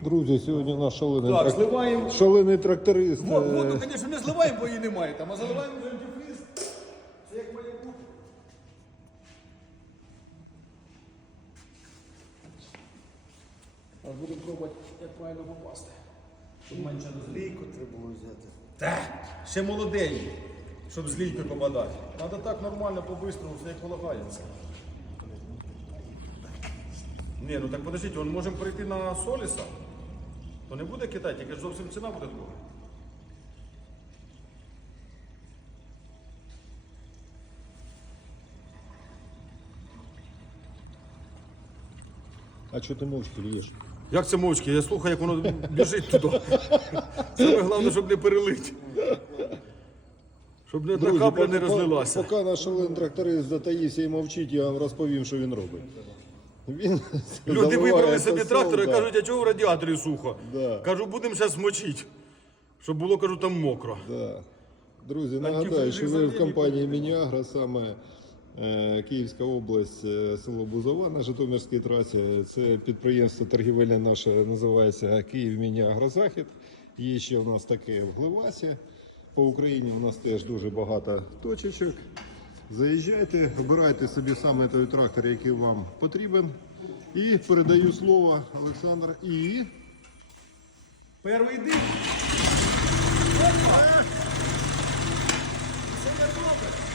Друзі, сьогодні наш шалений, Так, трак- зливаємо. шалений тракторист. Во- е, Воду, звісно, не зливаємо, бо її немає там, а заливаємо вже антифриз. Це як бути. А будемо пробувати, як правильно попасти. Щоб менше не Лійку треба було взяти. Та, ще молодий, щоб з лійкою попадати. Треба так нормально, по-бистрому, все як полагається. Ні, ну так подождіть, ми можемо перейти на Соліса. То не буде Китай, тільки ж зовсім ціна буде друга. А чого ти мовчки лієш? Як це мовчки? Я слухаю, як воно біжить туди. Саме головне, щоб не перелить. Щоб не одна капля не розлилася. Поки наш шалений тракторист затаївся і мовчить, я вам розповім, що він робить. Він Люди вибрали собі фасол, трактор і да. кажуть, а чого в радіаторі сухо? Да. Кажу, будемо зараз мочити. Щоб було, кажу, там мокро. Да. Друзі, нагадаю, що ви в компанії Мініагра, саме е, Київська область, е, село Бузова на Житомирській трасі. Це підприємство торгівельне наше називається Київ Мініагра Захід. Є ще у нас таке в Гливасі. По Україні у нас теж дуже багато точечок. Заїжджайте, обирайте собі саме той трактор, який вам потрібен. І передаю слово Олександр. І Перший дих. Це не добре.